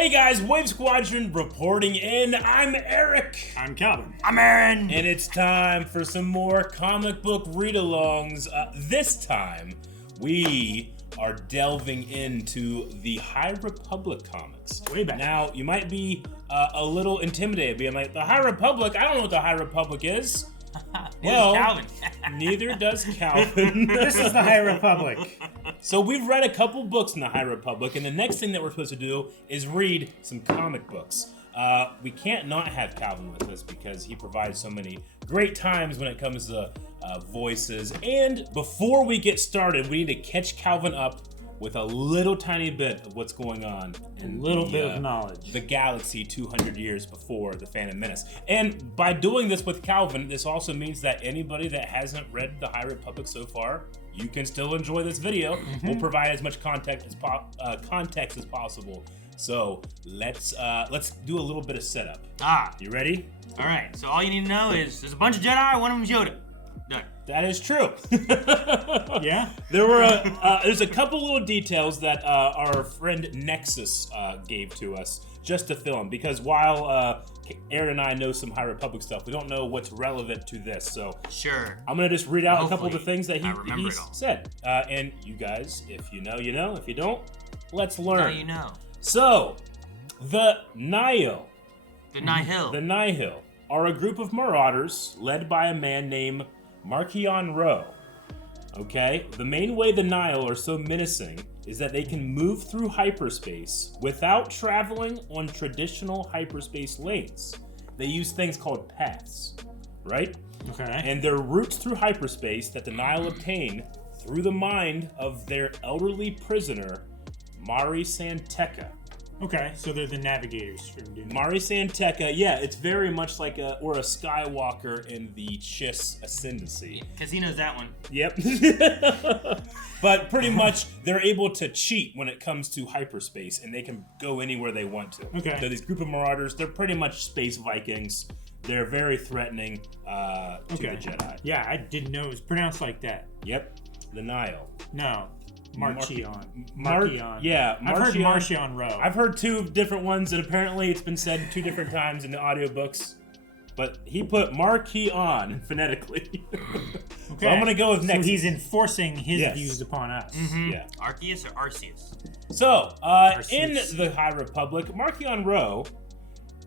Hey guys, Wave Squadron reporting in. I'm Eric. I'm Calvin. I'm Aaron. And it's time for some more comic book read-alongs. This time, we are delving into the High Republic comics. Way back. Now, you might be a little intimidated, being like, the High Republic? I don't know what the High Republic is. Well, Calvin. Neither does Calvin. This is the High Republic. So we've read a couple books in the High Republic, and the next thing that we're supposed to do is read some comic books. We can't not have Calvin with us because he provides so many great times when it comes to voices. And before we get started, we need to catch Calvin up with a little tiny bit of what's going on in A little bit of knowledge. the galaxy 200 years before the Phantom Menace. And by doing this with Calvin, this also means that anybody that hasn't read the High Republic so far, you can still enjoy this video. We'll provide as much context as possible. So let's do a little bit of setup. You ready? All right. So all you need to know is there's a bunch of Jedi. One of them's Yoda. Done. That is true. Yeah? There's a couple little details that our friend Nexus gave to us just to fill in, because while Aaron and I know some High Republic stuff, we don't know what's relevant to this. So Sure. I'm gonna just read out a couple of the Hopefully, things that I remember he it all. said. And you guys, if you know, you know. If you don't, let's learn. Now you know. So, the Nihil. The Nihil. The Nihil are a group of marauders led by a man named Marchion Ro. Okay? The main way the Nihil are so menacing is that they can move through hyperspace without traveling on traditional hyperspace lanes. They use things called paths, right? Okay. And they're routes through hyperspace that the Nihil obtain through the mind of their elderly prisoner, Mari Santeca. Okay, so they're the navigators from Doom. Mari Santeca, yeah, it's very much like a Skywalker in the Chiss Ascendancy. Because he knows that one. Yep. But pretty much, they're able to cheat when it comes to hyperspace, and they can go anywhere they want to. Okay. So these group of marauders, they're pretty much space Vikings. They're very threatening to the Jedi. Yeah, I didn't know it was pronounced like that. Yep. The Nihil. No. Marchion. Yeah, I've heard Marchion Ro. I've heard two different ones, and apparently it's been said two different times in the audiobooks. But he put Marchion phonetically. Okay. So I'm gonna go with next. So he's enforcing his Yes. views upon us. Yeah. Arceus or Arceus? So, in Arceus. the High Republic, Marchion Ro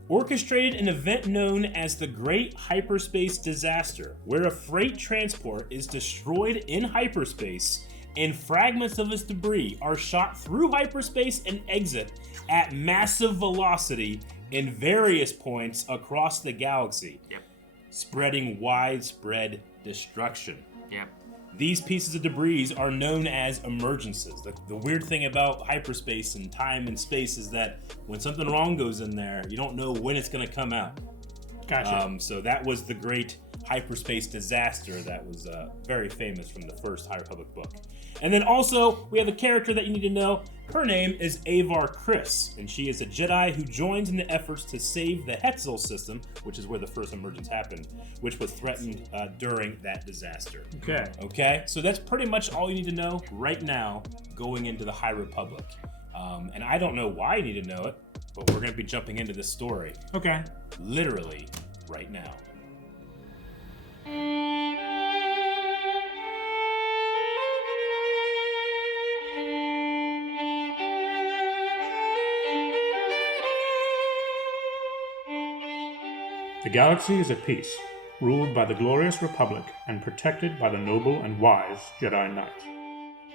orchestrated an event known as the Great Hyperspace Disaster, where a freight transport is destroyed in hyperspace and fragments of its debris are shot through hyperspace and exit at massive velocity in various points across the galaxy, Yep. spreading widespread destruction. Yep. These pieces of debris are known as emergences. The weird thing about hyperspace and time and space is that when something wrong goes in there, you don't know when it's going to come out. Gotcha. So that was the Great Hyperspace Disaster that was very famous from the first High Republic book. And then also, we have a character that you need to know. Her name is Avar Kriss, and she is a Jedi who joins in the efforts to save the Hetzel system, which is where the first emergence happened, which was threatened during that disaster. Okay. Okay, so that's pretty much all you need to know right now going into the High Republic. And I don't know why you need to know it, but we're going to be jumping into this story Okay. literally right now. The galaxy is at peace, ruled by the glorious Republic and protected by the noble and wise Jedi Knight.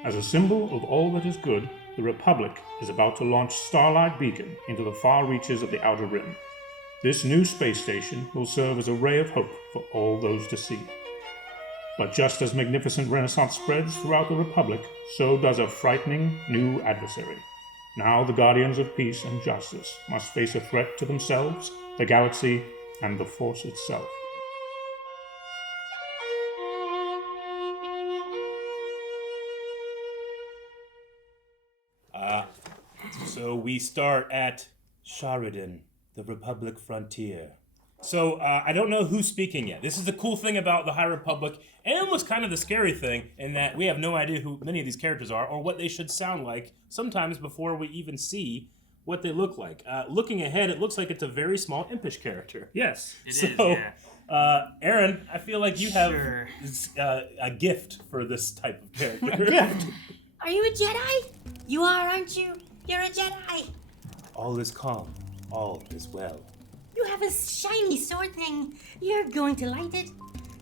As a symbol of all that is good, the Republic is about to launch Starlight Beacon into the far reaches of the Outer Rim. This new space station will serve as a ray of hope for all those to see. But just as magnificent Renaissance spreads throughout the Republic, so does a frightening new adversary. Now the Guardians of Peace and Justice must face a threat to themselves, the galaxy, and the Force itself. So we start at Sharidan, the Republic frontier. So I don't know who's speaking yet. This is the cool thing about the High Republic, and almost kind of the scary thing, in that we have no idea who many of these characters are or what they should sound like sometimes before we even see what they look like. Looking ahead, it looks like it's a very small impish character. Yes. It is, yeah. Aaron, I feel like you have Sure. a gift for this type of character. Are you a Jedi? You are, aren't you? You're a Jedi. All is calm. All is well. You have a shiny sword thing. You're going to light it.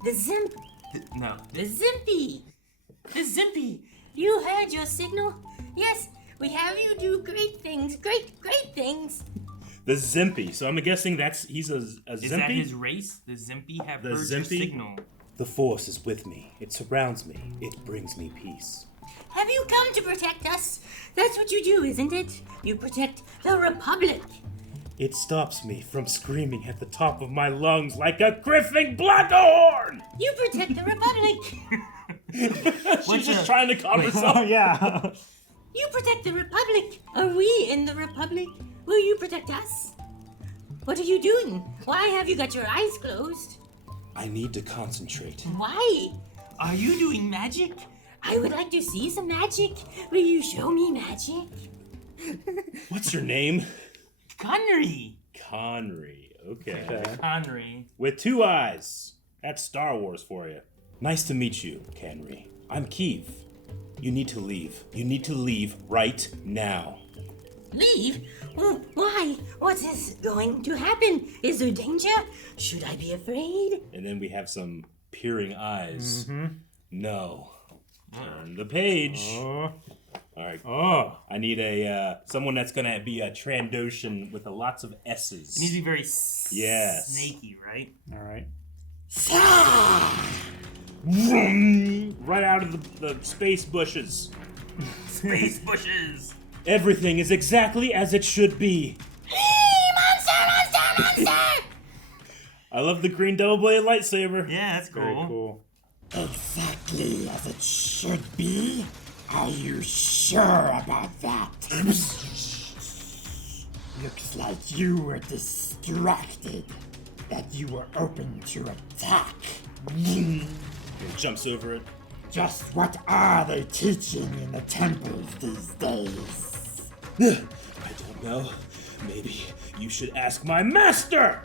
The Zimp. No. The Zimpy. The Zimpy. You heard your signal? Yes, we have you do great things. Great things. The Zimpy. So I'm guessing he's a Is Zimpy? that his race? The Zimpy have The heard your Zimpy? signal. The Force is with me. It surrounds me. It brings me peace. Have you come to protect us? That's what you do, isn't it? You protect the Republic. It stops me from screaming at the top of my lungs like a griffing blackhorn! You protect the Republic. She's just trying to calm Oh, herself. yeah. You protect the Republic. Are we in the Republic? Will you protect us? What are you doing? Why have you got your eyes closed? I need to concentrate. Why? Are you doing magic? I would like to see some magic. Will you show me magic? What's your name? Connery. Connery. Okay. Connery. With 2 eyes. That's Star Wars for you. Nice to meet you, Connery. I'm Keith. You need to leave. You need to leave right now. Leave? Why? What is going to happen? Is there danger? Should I be afraid? And then we have some peering eyes. No. Turn the page. All right. Oh. I need someone that's gonna be a Trandoshan with lots of S's. It needs to be very Yes. snaky, right? All right. Right out of the space bushes. Space bushes. Everything is exactly as it should be. Monster! I love the green double-bladed lightsaber. Yeah, that's Very cool. cool. Exactly as it should be? Are you sure about that? Looks like you were distracted, that you were open to attack. It jumps over it. Just what are they teaching in the temples these days? I don't know. Maybe you should ask my master.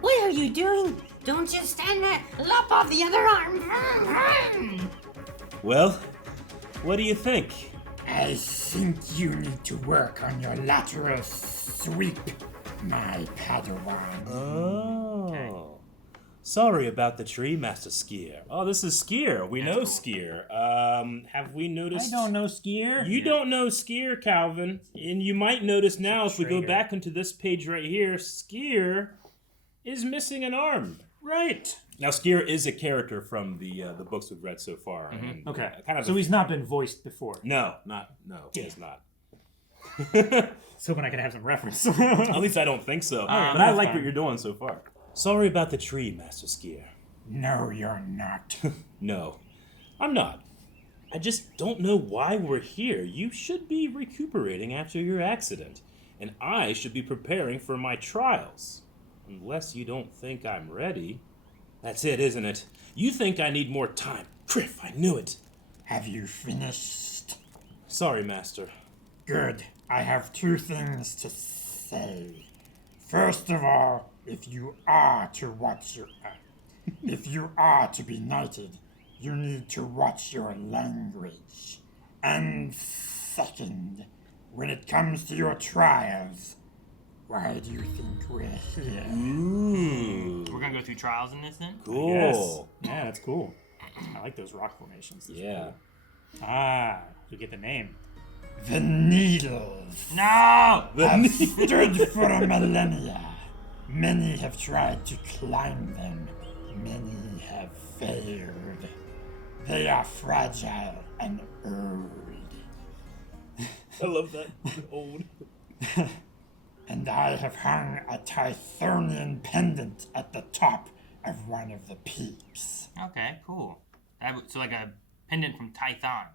What are you doing? Don't just stand there. Lop off the other arm. Well, what do you think? I think you need to work on your lateral sweep, my Padawan. Oh. Sorry about the tree, Master Skier. Oh, this is Skier. We know Skier. Have we noticed? I don't know skier. You don't know Skier, Calvin. And you might notice now, if we go Trigger. back into this page right here, Skier is missing an arm. Right. Now, Skier is a character from the books we've read so far. And, Okay. kind of So he's not been voiced before. No, he has not. So when I can have some reference. At least I don't think so. But I that's like fine. what you're doing so far. Sorry about the tree, Master Skier. No, you're not. No, I'm not. I just don't know why we're here. You should be recuperating after your accident, and I should be preparing for my trials. Unless you don't think I'm ready. That's it, isn't it? You think I need more time. Criff, I knew it. Have you finished? Sorry, Master. Good. I have 2 things to say. First of all, if you are to be knighted, you need to watch your language. And second, when it comes to your trials, why do you think we're here? Ooh, We're gonna go through trials in this then? cool. Yes. Yeah, that's cool. I like those rock formations. Those are Yeah. cool. Ah, you get the name. The needles No! have stood for a millennia. Many have tried to climb them. Many have failed. They are fragile and old. I love that. Old. And I have hung a Tithonian pendant at the top of one of the peaks. Okay, cool. So like a pendant from Tython.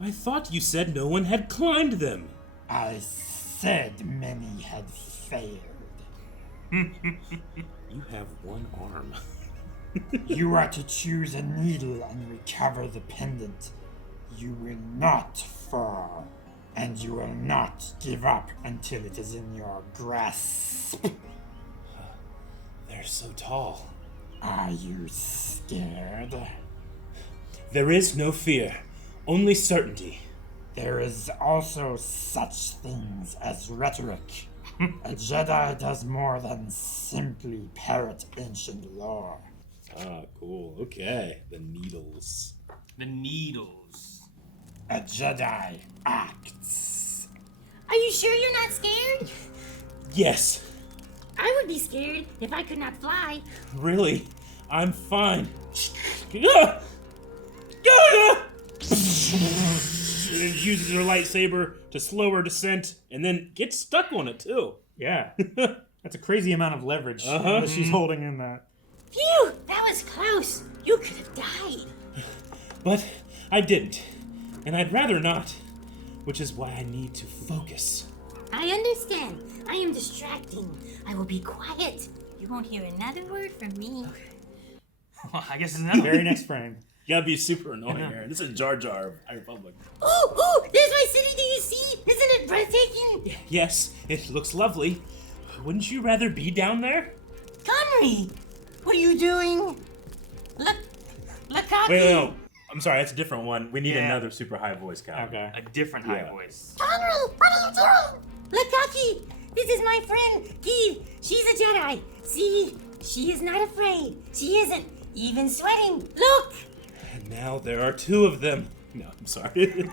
I thought you said no one had climbed them. I said many had failed. You have one arm. You are to choose a needle and recover the pendant. You will not fall, and you will not give up until it is in your grasp. They're so tall. Are you scared? There is no fear, only certainty. There is also such things as rhetoric. A Jedi does more than simply parrot ancient lore. Ah, cool. Okay. The needles. The needles. A Jedi acts. Are you sure you're not scared? Yes, I would be scared if I could not fly. really. I'm fine. Ah! Ah! It uses her lightsaber to slow her descent and then gets stuck on it too. Yeah. That's a crazy amount of leverage Uh-huh. that she's holding in that. Phew, that was close. You could have died. But I didn't. And I'd rather not. Which is why I need to focus. I understand. I am distracting. I will be quiet. You won't hear another word from me. Well, I guess it's another. Very next frame. You gotta be super annoying, Aaron. This is Jar Jar of High Republic. Ooh, there's my city. Do you see? Isn't it breathtaking? Yes, it looks lovely. Wouldn't you rather be down there? Connery, what are you doing? Lakaki. Wait, no. I'm sorry, that's a different one. We need Yeah. another super high voice, Cal. Okay. A different high Yeah. voice. Connery, what are you doing? Lakaki, this is my friend, Keve. She's a Jedi. See, she is not afraid. She isn't even sweating. Look. And now there are two of them. No, I'm sorry.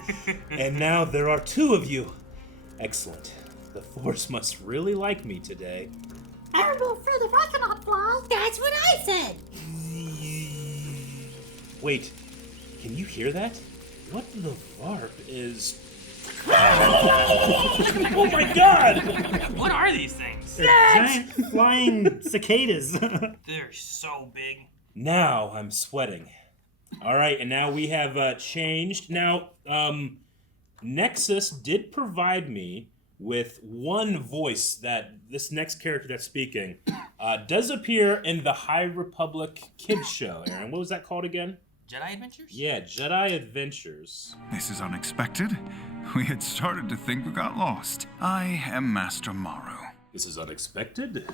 And now there are two of you. Excellent. The Force must really like me today. I would be afraid if I cannot fly. That's what I said. Wait, can you hear that? What the varp is... Oh my god! What are these things? Giant flying cicadas. They're so big. Now I'm sweating. Alright, and now we have changed. Now, Nexus did provide me with one voice that this next character that's speaking does appear in the High Republic kids show, Aaron. What was that called again? Jedi Adventures? Yeah, Jedi Adventures. This is unexpected. We had started to think we got lost. I am Master Maru. This is unexpected.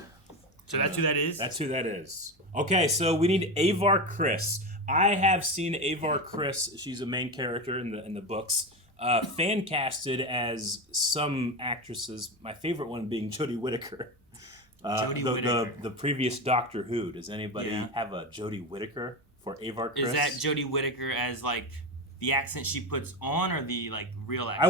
So that's who that is? That's who that is. Okay, so we need Avar Chris. I have seen Avar Chris. She's a main character in the books. Fan casted as some actresses. My favorite one being Jodie Whittaker. Jodie Whittaker. The previous Doctor Who. Does anybody Yeah. have a Jodie Whittaker for Avar Chris? Is that Jodie Whittaker as like the accent she puts on, or the like real accent? I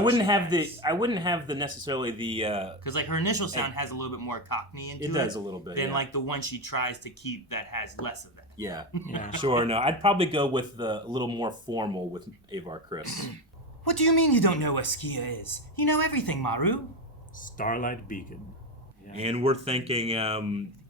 wouldn't have the necessarily the. because like her initial sound has a little bit more Cockney into it. It does a little bit. Than yeah. like the one she tries to keep that has less of that. Yeah, sure. No, I'd probably go with the a little more formal with Avar Chris. What do you mean you don't know where Skia is? You know everything, Maru. Starlight Beacon. And we're thinking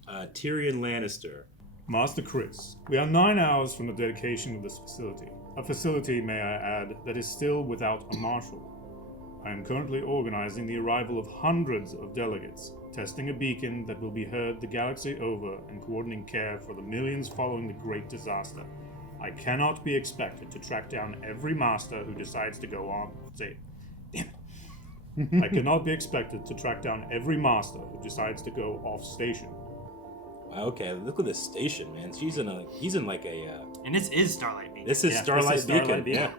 Tyrion Lannister. Master Chris, we are 9 hours from the dedication of this facility. A facility, may I add, that is still without a marshal. I am currently organizing the arrival of hundreds of delegates, testing a beacon that will be heard the galaxy over and coordinating care for the millions following the great disaster. I cannot be expected to track down every master who decides to go on. I cannot be expected to track down every master who decides to go off station. Okay, look at this station, man. He's in like a. And this is Starlight Beacon. This is Yeah, Starlight this is Starlight Beacon. Beacon.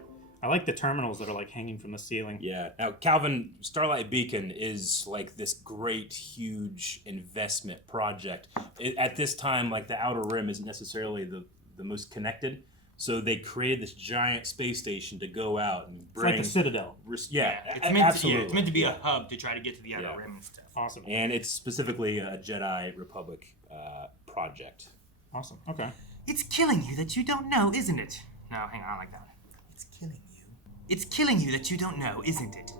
I like the terminals that are like hanging from the ceiling. Yeah. Now, Calvin, Starlight Beacon is like this great, huge investment project. At this time, like the Outer Rim isn't necessarily the most connected, so they created this giant space station to go out and It's bring. like the Citadel. Yeah, It's meant absolutely. To, it's meant to be a hub to try to get to the Outer Yeah. Rim and stuff. Awesome. And it's specifically a Jedi Republic project. Awesome. Okay. It's killing you that you don't know, isn't it? No, hang on, I like that. It's killing you. It's killing you that you don't know, isn't it?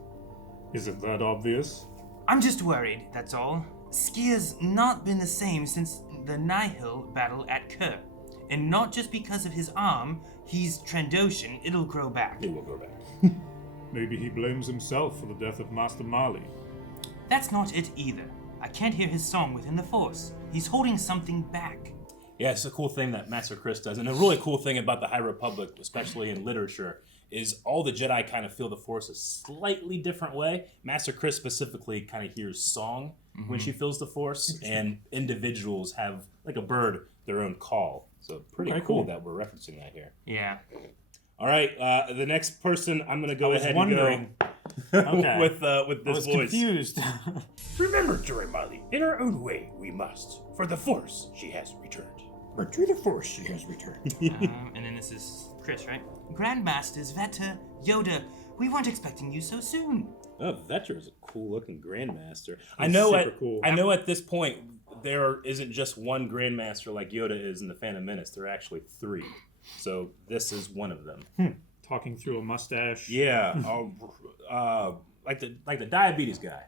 Isn't that obvious? I'm just worried, that's all. Skia's not been the same since the Nihil battle at Kerr. And not just because of his arm, he's Trandoshan, it'll grow back. It will go back. Maybe he blames himself for the death of Master Mali. That's not it either. I can't hear his song within the Force. He's holding something back. Yeah, it's a cool thing that Master Chris does. And a really cool thing about the High Republic, especially in literature, is all the Jedi kind of feel the Force a slightly different way. Master Chris specifically kind of hears song when she feels the Force, and individuals have, like a bird, their own call. So pretty cool that we're referencing that here. Yeah. All right, the next person I'm going to go ahead wondering. and go Okay. with I this was voice. confused. Remember, Jorimali, in our own way we must. For the Force, she has returned. But to the Force she has returned. And then this is Chris, right? Grandmasters Veta, Yoda, we weren't expecting you so soon. Oh, Vetter is a cool-looking Grandmaster. I He's know super cool. I know at this point there isn't just one Grandmaster like Yoda is in the Phantom Menace. There are actually 3. So this is one of them. Talking through a mustache. Yeah, like the diabetes guy.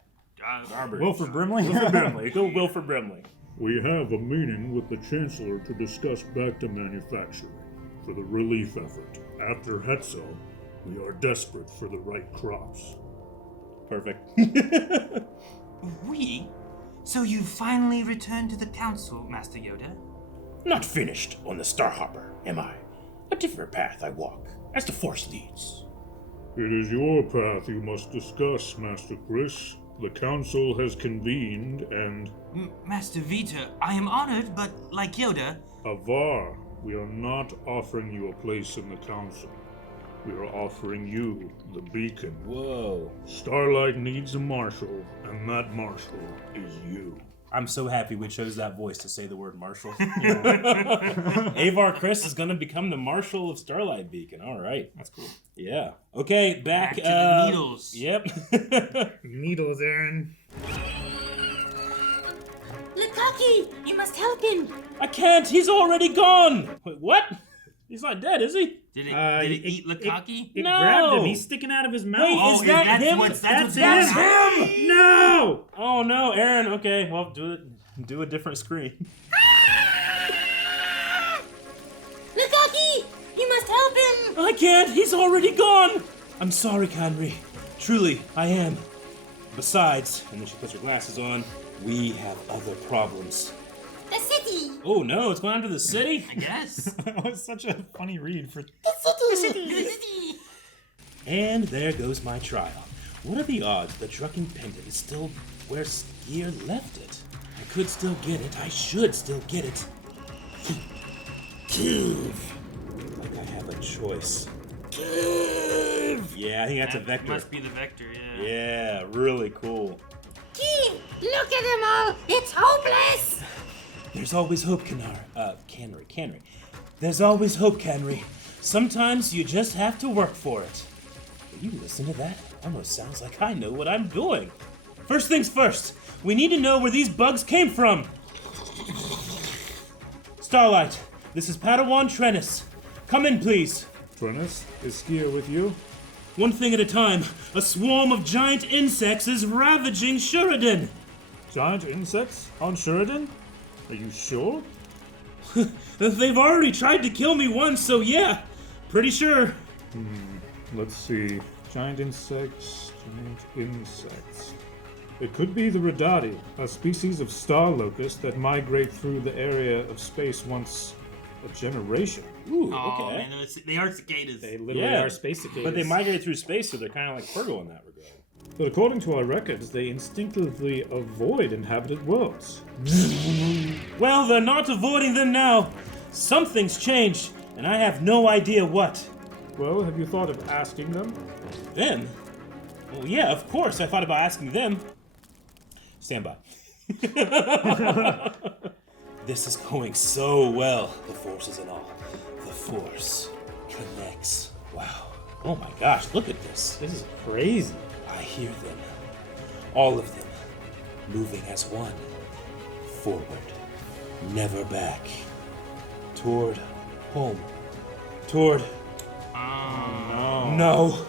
Wilford Brimley? Wilford Brimley. Go Wilford Brimley. We have a meeting with the Chancellor to discuss back to manufacturing for the relief effort. After Hetzel, we are desperate for the right crops. Perfect. We? So you finally returned to the Council, Master Yoda? Not finished on the Starhopper, am I? A different path I walk, as the Force leads. It is your path you must discuss, Master Chris. The Council has convened and... Master Vita, I am honored, but like Yoda... Avar, we are not offering you a place in the Council. We are offering you the beacon. Whoa. Starlight needs a marshal, and that marshal is you. I'm so happy we chose that voice to say the word Marshal. Avar Chris is going to become the Marshal of Starlight Beacon. All right. That's cool. Yeah. Okay, back Back to the needles. Yep. Needles, Aaron. Luckaki, you must help him. I can't. He's already gone. Wait, what? He's not dead, is he? Did it eat Luckaki? It No. grabbed him. He's sticking out of his mouth. Wait, is that that's him? What's, That's what's him. No! Oh no, Aaron. Okay, well, do a different screen. Luckaki, you must help him. I can't. He's already gone. I'm sorry, Conry. Truly, I am. Besides, and then she puts her glasses on, we have other problems. The city. Oh no, it's going on to the city? I guess. That was such a funny read for... The city. And there goes my trial. What are the odds the trucking pendant is still where Skier left it? I could still get it. I should still get it. Like I have a choice. Yeah, I think that's a vector. Must be the vector, yeah. Yeah, really cool. Keith, look at them all. It's hopeless. There's always hope, Canry. There's always hope, Canry. Sometimes you just have to work for it. Will you listen to that? Almost sounds like I know what I'm doing. First things first, we need to know where these bugs came from. Starlight, this is Padawan Trennis. Come in, please. Trennis, is Skier with you? One thing at a time. A swarm of giant insects is ravaging Shuridan. Giant insects on Sheridan? Are you sure? They've already tried to kill me once, so yeah, pretty sure. Let's see. Giant insects. It could be the Radati, a species of star locust that migrate through the area of space once a generation. Ooh, Oh, okay. man, they are cicadas. They literally Yeah, are space cicadas. But they migrate through space, so they're kind of like Fergal in that regard. But according to our records, they instinctively avoid inhabited worlds. Well, they're not avoiding them now. Something's changed, and I have no idea what. Well, have you thought of asking them? Them? Well, yeah, of course. I thought about asking them. Stand by. This is going so well. The Force is in all. The Force connects. Wow. Oh my gosh, look at this. This is crazy. I hear them. All of them. Moving as one. Forward. Never back. Toward home. Toward... No.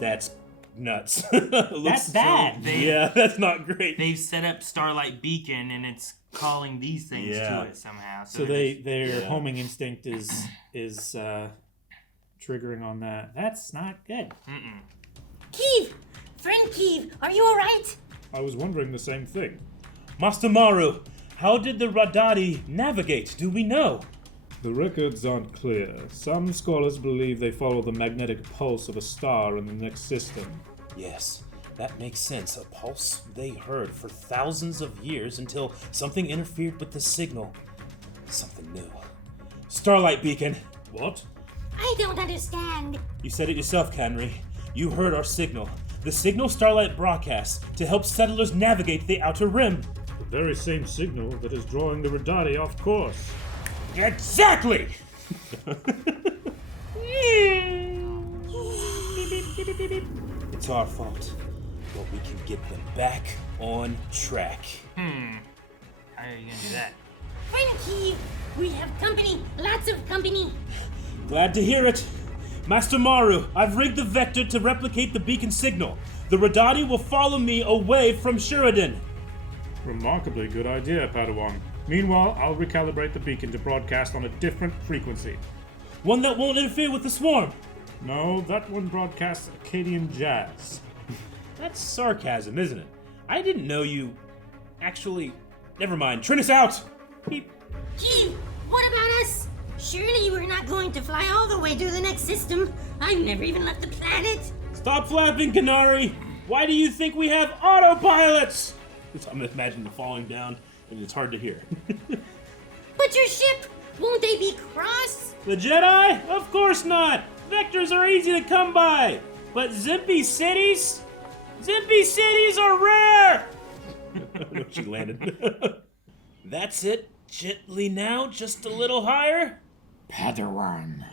That's nuts. That's bad. Yeah, that's not great. They've set up Starlight Beacon, and it's calling these things Yeah. to it somehow. So they're their homing instinct is triggering on that. That's not good. Keith, friend Keith, are you all right? I was wondering the same thing. Master Maru, How did the Radati navigate? Do we know? The records aren't clear. Some scholars believe they follow the magnetic pulse of a star in the next system. Yes, that makes sense. A pulse they heard for thousands of years until something interfered with the signal. Something new. Starlight Beacon. What? I don't understand. You said it yourself, Canry. You heard our signal. The signal Starlight broadcasts to help settlers navigate the Outer Rim. The very same signal that is drawing the Radati off course. Exactly! It's our fault, but we can get them back on track. How are you gonna do that? Friend Key, we have company. Lots of company. Glad to hear it. Master Maru, I've rigged the vector to replicate the beacon signal. The Radati will follow me away from Shuridan. Remarkably good idea, Padawan. Meanwhile, I'll recalibrate the beacon to broadcast on a different frequency. One that won't interfere with the swarm. No, that one broadcasts Akkadian jazz. That's sarcasm, isn't it? I didn't know you... Actually, never mind. Trinus out! Beep. Key, what about us? Surely we're not going to fly all the way to the next system. I've never even left the planet. Stop flapping, Canary! Why do you think we have autopilots? I'm imagining falling down, and it's hard to hear. But your ship, won't they be cross? The Jedi? Of course not! Vectors are easy to come by! But Zimpy cities? Zimpy cities are rare! She landed. That's it. Gently now, just a little higher. Padawan,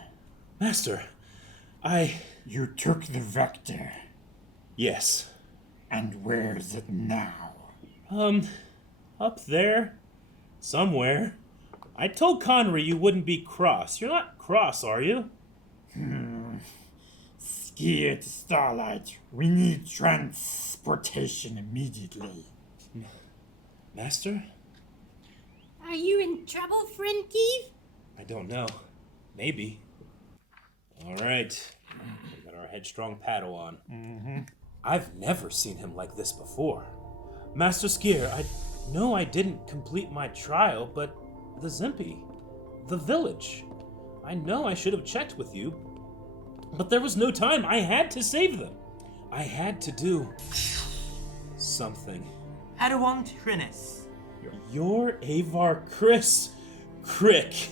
Master, you took the vector. Yes. And where is it now? Up there. Somewhere. I told Connery you wouldn't be cross. You're not cross, are you? Skier to Starlight. We need transportation immediately. Master? Are you in trouble, friend Keith? I don't know. Maybe. Alright. We got our headstrong Padawan. I've never seen him like this before. Master Skier, I know I didn't complete my trial, but the Zimpy, the village. I know I should have checked with you, but there was no time. I had to save them. I had to do something. Padawan Trinus. You're Avar Chris Crick.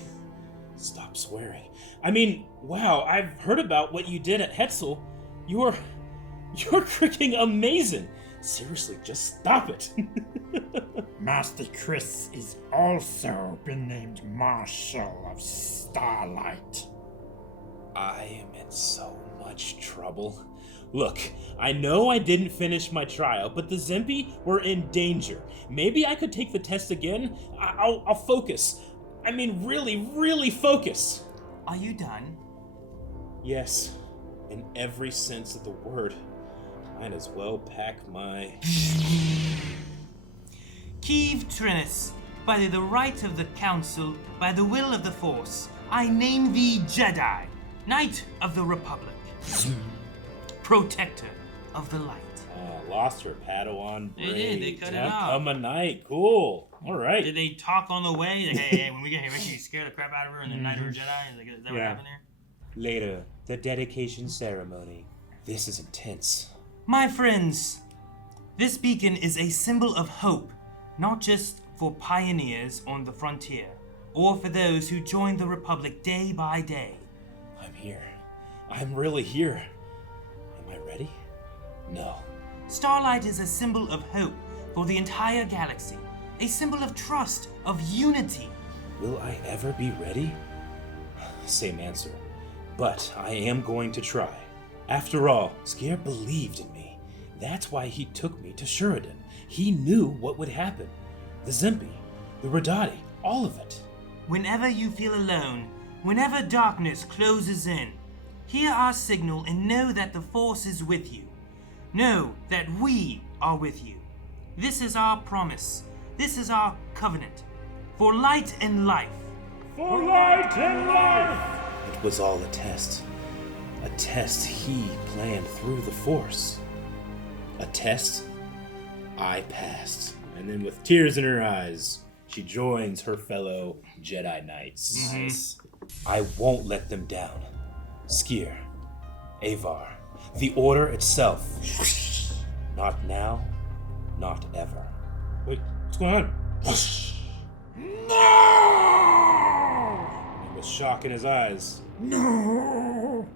Stop swearing. I mean, wow, I've heard about what you did at Hetzel. You're cricking amazing. Seriously, just stop it. Master Chris is also been named Marshal of Starlight. I am in so much trouble. Look, I know I didn't finish my trial, but the Zimpy were in danger. Maybe I could take the test again. I'll focus. I mean, really focus. Are you done? Yes, in every sense of the word. Might as well pack my... Kiev Trinus, by the right of the Council, by the will of the Force, I name thee Jedi, Knight of the Republic, Protector of the Light. Lost her Padawan They braid. did, they cut it Now out. come a night. Cool. All right. Did they talk on the way? Like, hey, when we get here, make sure you scare the crap out of her and then Knight her Jedi? Is that what happened there? Later, the dedication ceremony. This is intense. My friends, this beacon is a symbol of hope, not just for pioneers on the frontier, or for those who join the Republic day by day. I'm here. I'm really here. Am I ready? No. Starlight is a symbol of hope for the entire galaxy, a symbol of trust, of unity. Will I ever be ready? Same answer. But I am going to try. After all, Skier believed in me. That's why he took me to Shuridan. He knew what would happen. The Zimpy, the Radati, all of it. Whenever you feel alone, whenever darkness closes in, hear our signal and know that the Force is with you. Know that we are with you. This is our promise. This is our covenant. For light and life. For light and life! It was all a test. A test he planned through the Force. A test I passed. And then with tears in her eyes, She joins her fellow Jedi Knights. Nice. I won't let them down. Skier, Avar, the Order itself. Not now, not ever. Wait, what's going on? No! With shock in his eyes. No!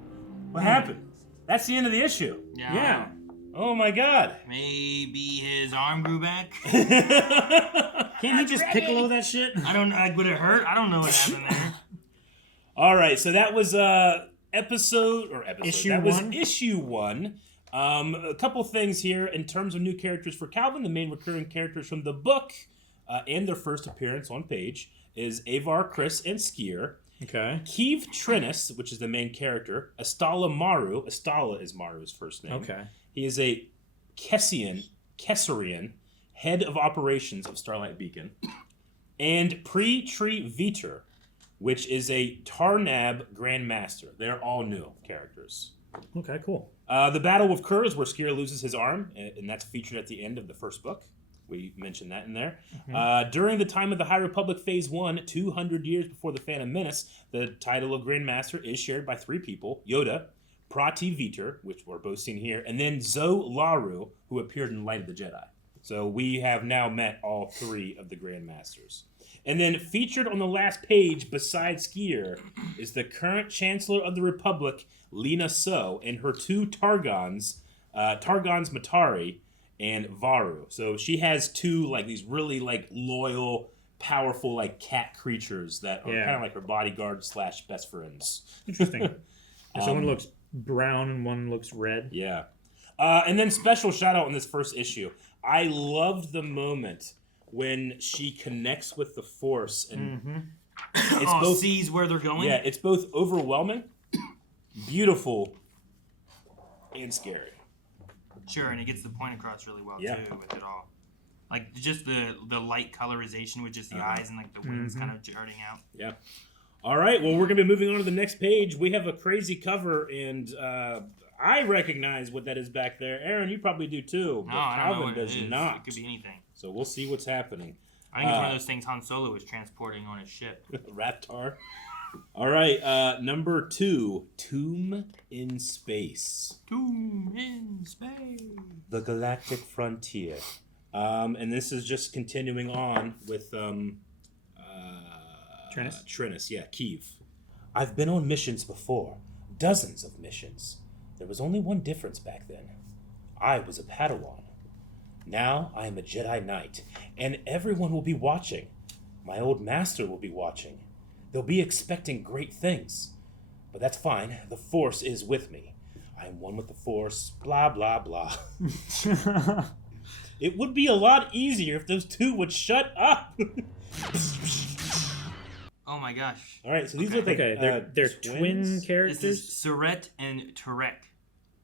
What happened? That's the end of the issue. Yeah. Oh my god. Maybe his arm grew back. Can't he just piccolo that shit? I don't know. Would it hurt? I don't know what happened there. All right, so that was Issue that one? was issue 1. A couple things here in terms of new characters for Calvin. The main recurring characters from the book and their first appearance on page is Avar, Chris, and Skier. Okay. Keeve Trennis, which is the main character. Astala Maru. Astala is Maru's first name. Okay. He is a Kessarian, head of operations of Starlight Beacon. And Pre-Tree Veter, which is a Tarnab Grandmaster. They're all new characters. Okay, cool. The Battle with Kerr is where Skier loses his arm, and that's featured at the end of the first book. We mentioned that in there. During the time of the High Republic Phase 1, 200 years before the Phantom Menace, the title of Grandmaster is shared by 3 people: Yoda, Prati Veter, which we're both seen here, and then Zoe Laru, who appeared in Light of the Jedi. So we have now met all 3 of the Grandmasters. And then featured on the last page, besides Skier, is the current Chancellor of the Republic, Lena So, and her 2 Targons, Targons Matari and Varu. So she has 2 these really loyal, powerful cat creatures that are kind of like her bodyguard / best friends. Interesting. So one looks brown and one looks red. Yeah. And then special shout out on this first issue. I loved the moment when she connects with the Force and it's both sees where they're going. Yeah, it's both overwhelming, beautiful, and scary. Sure, and it gets the point across really well Yeah. too with it all. Like just the light colorization with just the eyes and the wings kind of darting out. Yeah. All right, well, we're going to be moving on to the next page. We have a crazy cover, and I recognize what that is back there. Aaron, you probably do too, but No, I don't know Calvin what does it is. not. It could be anything. So we'll see what's happening. I think it's one of those things Han Solo was transporting on his ship. Raptor. All right, number 2, Tomb in Space. Tomb in space. The Galactic Frontier. And this is just continuing on with Trennis, yeah, Keeve. I've been on missions before. Dozens of missions. There was only one difference back then. I was a Padawan. Now I am a Jedi Knight, and everyone will be watching. My old master will be watching. They'll be expecting great things. But that's fine. The Force is with me. I am one with the Force, blah, blah, blah. It would be a lot easier if those 2 would shut up. Oh my gosh. All right, so these are like they're twin This characters. is Surette and Tarek.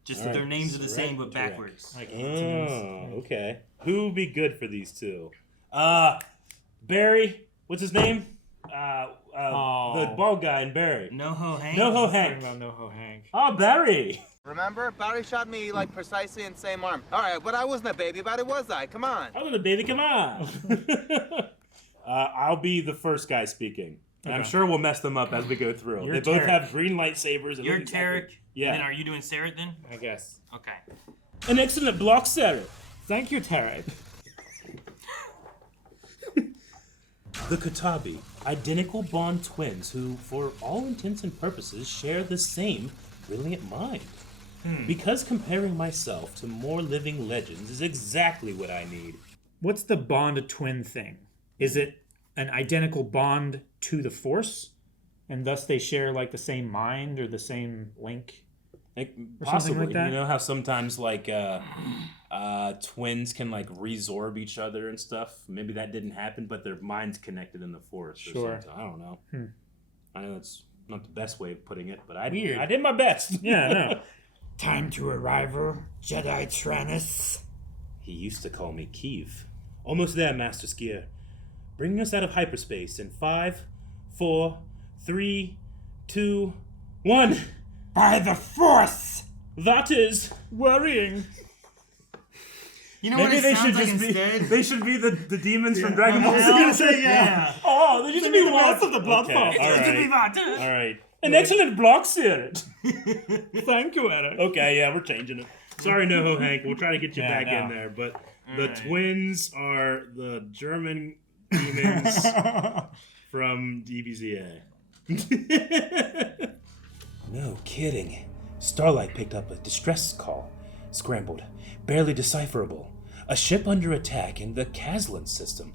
Just All that their right, names are the same but Surette, backwards. Like Oh, okay. Who would be good for these 2? Barry, what's his name? The bald guy in Barry. NoHo Hank. NoHo Talking Hank. about NoHo Hank. Oh, Barry. Remember? Barry shot me precisely in the same arm. Alright, but I wasn't a baby about it, was I? Come on. I was a baby, come on. I'll be the first guy speaking. And I'm sure we'll mess them up as we go through. You're They both Tarek. have green lightsabers. And You're look exactly- Tarek. Yeah. And then are you doing Sarah then? I guess. Okay. An excellent block, Sarah. Thank you, Tarek. The Katabi, identical Bond twins who, for all intents and purposes, share the same brilliant mind. Because comparing myself to more living legends is exactly what I need. What's the bond twin thing? Is it an identical bond to the Force, and thus they share the same mind or the same link? Possibly, like that? you know how sometimes twins can resorb each other and stuff. Maybe that didn't happen, but their minds connected in the Force. Sure. Or something. I don't know. I know it's not the best way of putting it, but I Weird. did my best. Yeah, no. Time to arrival, Jedi Trannis. He used to call me Keeve. Almost there, Master Skier. Bringing us out of hyperspace in 5, 4, 3, 2, 1. By the Force! That is Worrying. You know what Maybe it they sounds should like just instead? be. They should be the demons from Dragon Ball Z. I was gonna say, yeah. Oh, they should be the rest of the blood Okay, force. all right. An excellent block series. Thank you, Eric. Okay, yeah, we're changing it. Sorry, NoHo Hank. We'll try to get you Yeah, back no. in there, but the right. twins are the German demons from DBZA. No kidding. Starlight picked up a distress call. Scrambled. Barely decipherable. A ship under attack in the Kazlan system.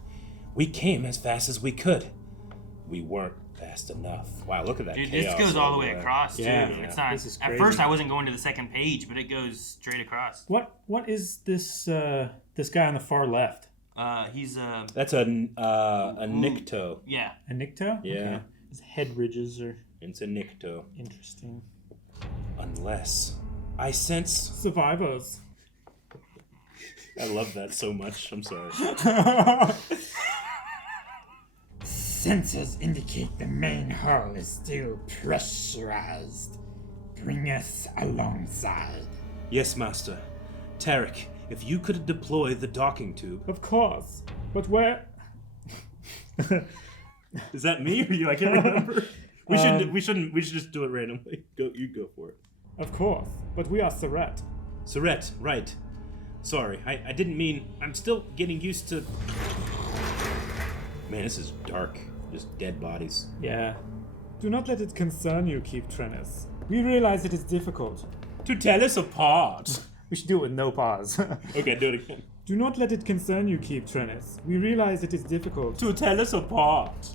We came as fast as we could. We weren't fast enough. Wow, look at that Dude, chaos. this goes all the way across, too. Yeah, It's not, this is at crazy. first, I wasn't going to the second page, but it goes straight across. What is this this guy on the far left? He's, That's a Nikto. yeah. A Nikto? Yeah. Okay. His head ridges are It's a Nikto. interesting. Unless I sense. Survivors. I love that so much. I'm sorry. Sensors indicate the main hull is still pressurized. Bring us alongside. Yes, Master. Tarek, if you could deploy the docking tube. Of course. But where? Is that me or you? I can't remember. We should just do it randomly. You go for it. Of course. But we are Surette. Surette, right. Sorry, I didn't mean. I'm still getting used to. Man, this is dark. Just dead bodies. Yeah. Do not let it concern you, Keith Trennis. We realize it is difficult. To tell us apart. We should do it with no pause. Okay, do it again. Do not let it concern you, Keith Trennis. We realize it is difficult. To tell us apart.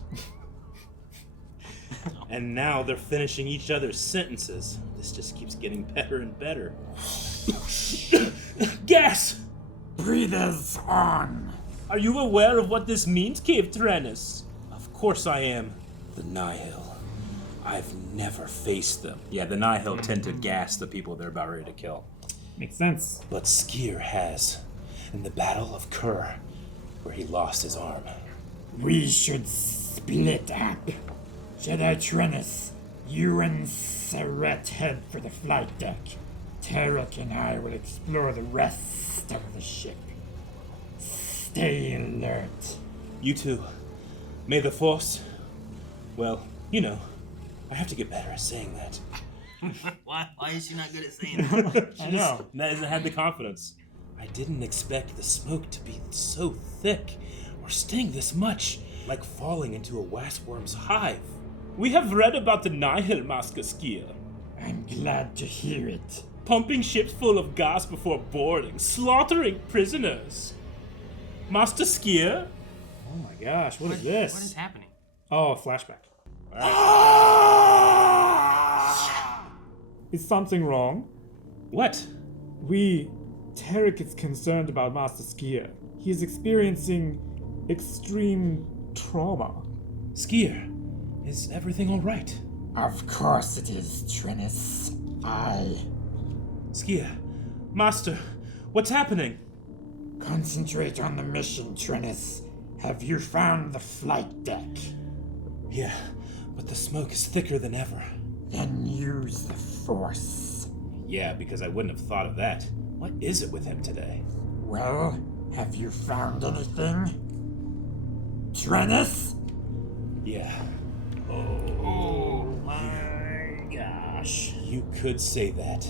And now they're finishing each other's sentences. This just keeps getting better and better. Gas! Breathers on. Are you aware of what this means, Cave Trennis? Of course I am. The Nihil. I've never faced them. Yeah, the Nihil tend to gas the people they're about ready to kill. Makes sense. But Skier has. In the Battle of Kur, where he lost his arm. We should split up. Jedi Trennis, you and Saret head for the flight deck. Tarek and I will explore the rest of the ship. Stay alert. You too. May the Force. Well, you know, I have to get better at saying that. Why is she not good at saying that? I know. That hasn't had the confidence. I didn't expect the smoke to be so thick or sting this much, like falling into a waspworm's hive. We have read about the Nihil, Master Skier. I'm glad to hear it. Pumping ships full of gas before boarding, slaughtering prisoners. Master Skier? Oh my gosh, what is this? What is happening? Oh, a flashback. Is something wrong? What? Tarek is concerned about Master Skier. He is experiencing extreme trauma. Skier, is everything alright? Of course it is, Trennis. Skier, Master, what's happening? Concentrate on the mission, Trennis. Have you found the flight deck? Yeah, but the smoke is thicker than ever. Then use the Force. Yeah, because I wouldn't have thought of that. What is it with him today? Well, have you found anything? Trennis? Yeah. Oh my gosh. You could say that.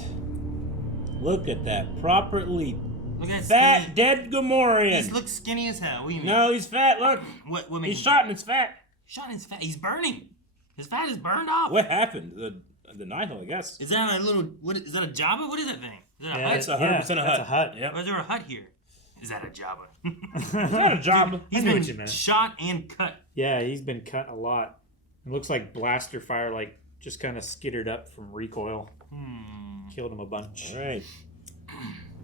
Look at that properly Look at that fat, skinny. dead Gamorrean. He looks skinny as hell. What do you mean? No, he's fat. Look, What makes he's shot and it's fat. Shot in his fat. He's burning. His fat is burned off. What happened? The Nihil, I guess. Is that a little? What is that? A Jabba? What is that thing? Is that a Yeah, hut? It's 100% a hut. that's a hut. Yep. Or is there a hut here? Is that a Jabba? It's not a job. He's knew been what you meant. shot and cut. Yeah, he's been cut a lot. It looks like blaster fire, like just kind of skittered up from recoil. Killed him a bunch. All right.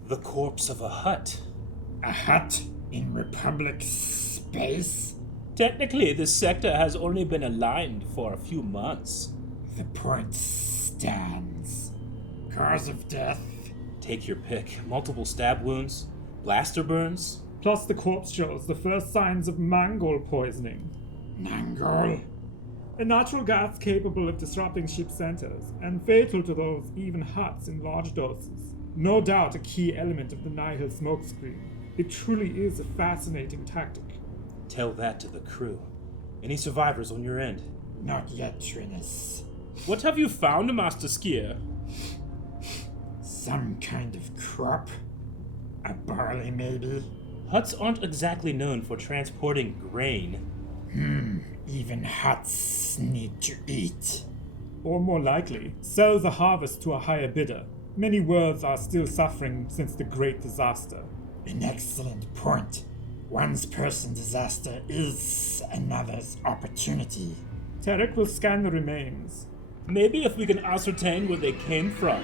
The corpse of a hut. A hut in Republic space? Technically, this sector has only been aligned for a few months. The point stands. Cause of death? Take your pick. Multiple stab wounds, blaster burns. Plus, the corpse shows the first signs of Mangol poisoning, Nangol? a natural gas capable of disrupting ship centers and fatal to those even huts in large doses. No doubt a key element of the Nihil smokescreen. It truly is a fascinating tactic. Tell that to the crew. Any survivors on your end? Not yet, Trinus. What have you found, Master Skier? Some kind of crop? A barley, maybe? Huts aren't exactly known for transporting grain. Even huts need to eat. Or more likely, sell the harvest to a higher bidder. Many worlds are still suffering since the Great Disaster. An excellent point. One's person disaster is another's opportunity. Tarek will scan the remains. Maybe if we can ascertain where they came from.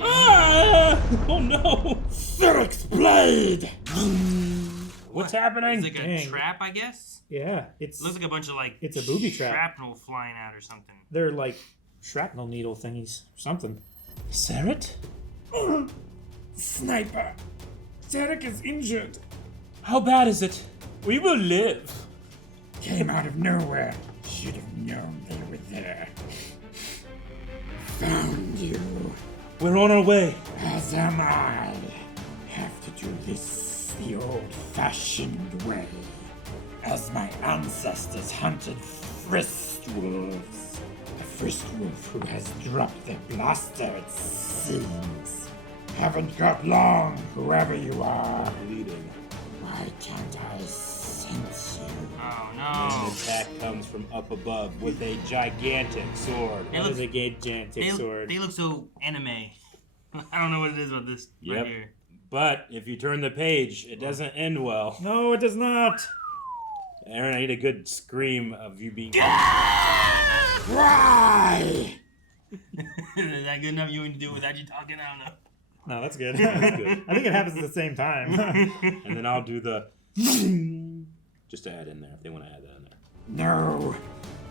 Ah! Oh no! Ferek's blade! What's happening? It's like a trap, I guess? Yeah, it's It looks like a bunch of like it's a booby trap. shrapnel flying out or something. They're like shrapnel needle thingies or something. Seret? Sniper! Tarek is injured. How bad is it? We will live. Came out of nowhere. Should have known they were there. Found you. We're on our way. As am I. Have to do this the old-fashioned way. As my ancestors hunted Frist wolves. A Frist wolf who has dropped their blaster, it seems. Haven't got long, whoever you are. Bleeding. Why can't I sense you? Oh An no. attack comes from up above with a gigantic sword. It What looks- is a gigantic sword? They look so anime. I don't know what it is about this Yep. right here. But if you turn the page, it doesn't end well. No, it does not. Aaron, I need a good scream of you being. Why? Is that good enough? You want to do it without you talking? I don't know. No, that's good. That's good. I think it happens at the same time. And then I'll do the. Just to add in there if they want to add that in there. No!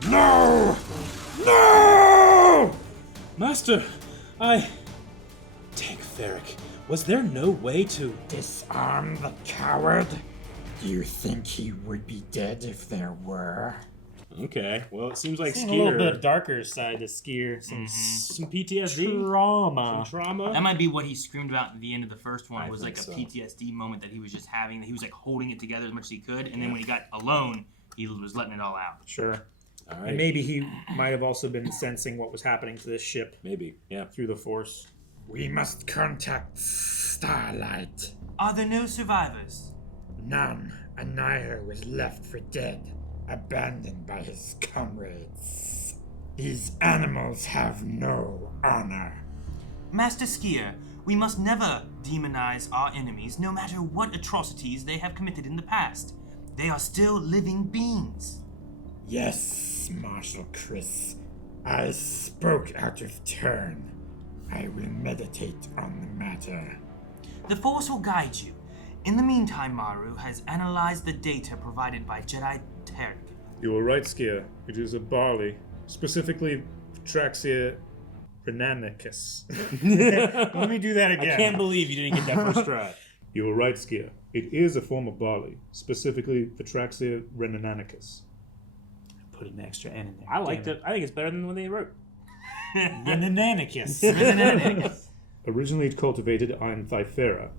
No! No! Master, Tank Ferric, was there no way to. Disarm the coward? Do you think he would be dead if there were? Okay, well, it seems like Seeing a little bit Skier. darker side to Skier. Some PTSD? Trauma. Some trauma? That might be what he screamed about at the end of the first one. I Was like a think so. PTSD moment that he was just having. That he was like holding it together as much as he could, and then when he got alone, he was letting it all out. Sure. All And right. maybe he might have also been sensing what was happening to this ship Maybe, yeah. through the Force. We must contact Starlight. Are there no survivors? None. Annihilator was left for dead, abandoned by his comrades. These animals have no honor. Master Skier, we must never demonize our enemies, no matter what atrocities they have committed in the past. They are still living beings. Yes, Marshal Chris. I spoke out of turn. I will meditate on the matter. The Force will guide you. In the meantime, Maru has analyzed the data provided by Jedi Tarek. You were right, Skier. It is a barley, specifically Traxia renanicus. Let me do that I again. can't believe you didn't get that first try. You were right, Skier. It is a form of barley, specifically Traxia renanicus. Put an extra N in there. I liked it. I think it's better than when they wrote. Renanicus. Originally cultivated in Thyfera,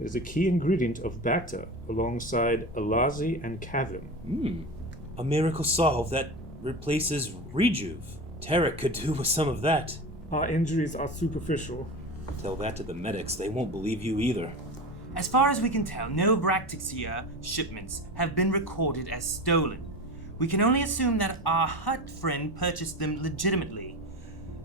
it is a key ingredient of Bacta alongside Alazi and Kavim. A miracle solved that replaces Rejuve. Tarek could do with some of that. Our injuries are superficial. Tell that to the medics. They won't believe you either. As far as we can tell, no Bractixia shipments have been recorded as stolen. We can only assume that our hut friend purchased them legitimately.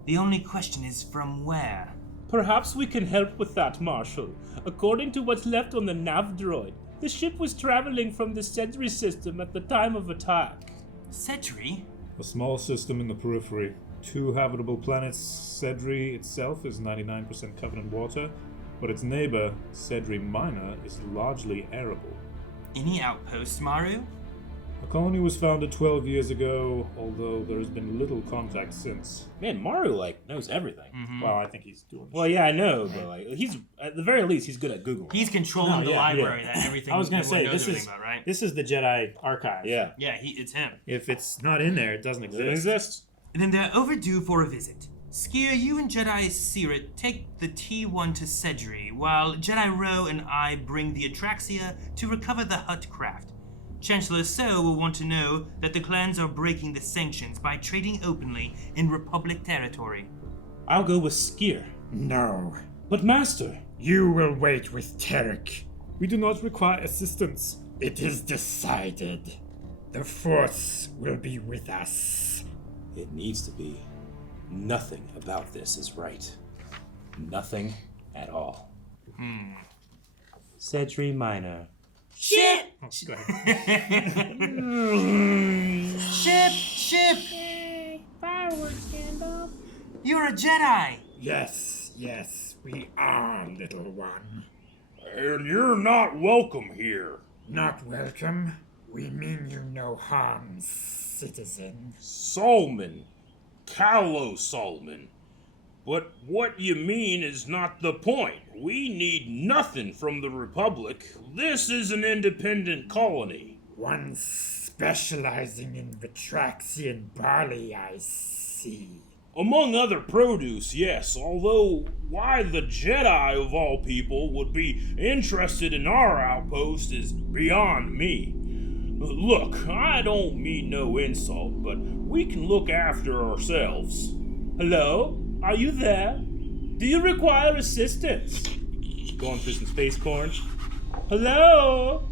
The only question is from where? Perhaps we can help with that, Marshal. According to what's left on the nav droid, the ship was traveling from the Sedri system at the time of attack. Sedri? A small system in the periphery. 2 habitable planets. Sedri itself is 99% covered in water, but its neighbor, Sedri Minor, is largely arable. Any outposts, Maru? A colony was founded 12 years ago, although there has been little contact since. Man, Maru, knows everything. Well, I think he's doing Well, yeah, I know, but, he's, at the very least, he's good at Googling. He's controlling the yeah, library that everything I was gonna everyone say knows this everything is about, right? this is the Jedi archive. Yeah. Yeah, it's him. If it's not in there, it doesn't Does it exist. exist? Then they're overdue for a visit. Skier, you and Jedi Sirit take the T1 to Sedri, while Jedi Ro and I bring the Atraxia to recover the Hutt craft. Chancellor So will want to know that the clans are breaking the sanctions by trading openly in Republic territory. I'll go with Skier. No. But Master, You will wait with Tarek. We do not require assistance. It is decided. The Force will be with us. it needs to be. Nothing about this is right. Nothing at all. Sedri Minor. Ship! Oh, go ahead. Ship! Yay! Fireworks, Gandalf. You're a Jedi! Yes, we are, little one. And you're not welcome here. Not welcome. We mean you no harm, citizen. Solman. Callow Solman. But what you mean is not the point. We need nothing from the Republic. This is an independent colony. One specializing in Vitraxian barley, I see. Among other produce, yes, although why the Jedi of all people would be interested in our outpost is beyond me. Look, I don't mean no insult, but we can look after ourselves. Hello? Are you there? Do you require assistance? Going through some space corn. Hello?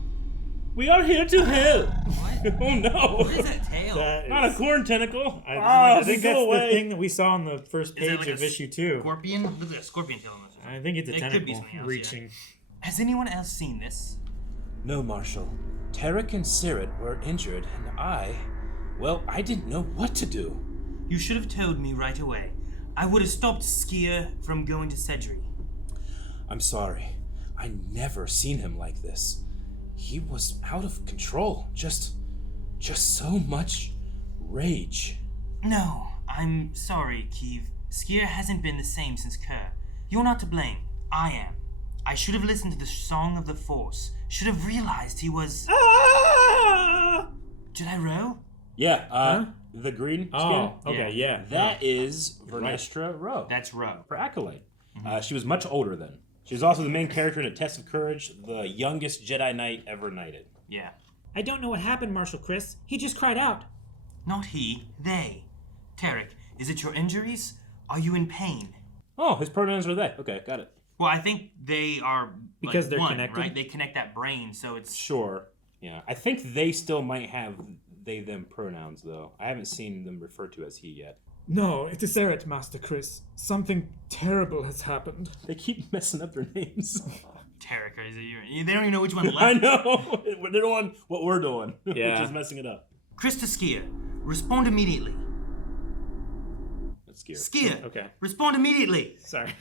We are here to help. What? Oh no! What is that tail? That Not a is- corn tentacle. I think go that's away. the thing that we saw on the first Is it page like a of issue 2. Scorpion? Look at that scorpion tail on this. I think it's a It could be tentacle something else, reaching. Has anyone else seen this? No, Marshal. Tarek and Sirit were injured, and I didn't know what to do. You should have told me right away. I would have stopped Skier from going to Sedri. I'm sorry. I never seen him like this. He was out of control. Just so much rage. No, I'm sorry, Keeve. Skier hasn't been the same since Kerr. You're not to blame. I am. I should have listened to the Song of the Force. Should have realized he was... Jedi Ro? Yeah, the green skin. Oh, okay, yeah. That is Vernestra Rowe. That's Ro. For Acolyte. She was much older then. She was also the main character in A Test of Courage, the youngest Jedi Knight ever knighted. Yeah. I don't know what happened, Marshal Chris. He just cried out. Not he, they. Tarek, is it your injuries? Are you in pain? Oh, his pronouns are they. Okay, got it. Well, I think they are Because like, they're one, connected? right? They connect that brain, so it's... Sure. Yeah. I think they still might have they-them pronouns, though. I haven't seen them referred to as he yet. No, it is Eret, Master Chris. Something terrible has happened. They keep messing up their names. Tarek, is it you? They don't even know which one left. I know. They're doing what we're doing, Yeah. which is messing it up. Krista Skier, respond immediately. That's scary. Skier, Okay. respond immediately. Sorry.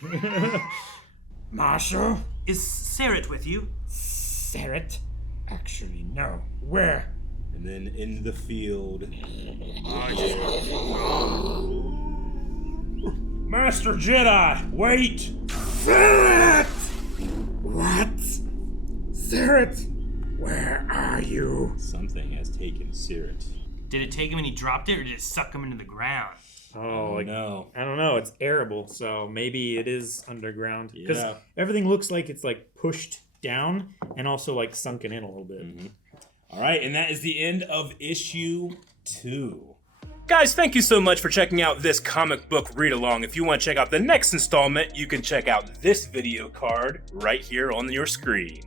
Marshal? Is Sarit with you? Saret? Actually, no. Where? And then in the field. Master Jedi, wait! Saret! What? Saret? Where are you? Something has taken Sirit. Did it take him and he dropped it, or did it suck him into the ground? Oh, like, no. I don't know. It's arable, so maybe it is underground. Because Yeah. everything looks like it's like pushed down and also like sunken in a little bit. All right, and that is the end of issue 2. Guys, thank you so much for checking out this comic book read-along. If you want to check out the next installment, you can check out this video card right here on your screen.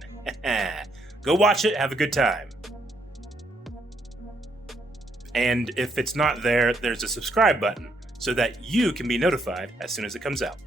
Go watch it, have a good time. And if it's not there, there's a subscribe button so that you can be notified as soon as it comes out.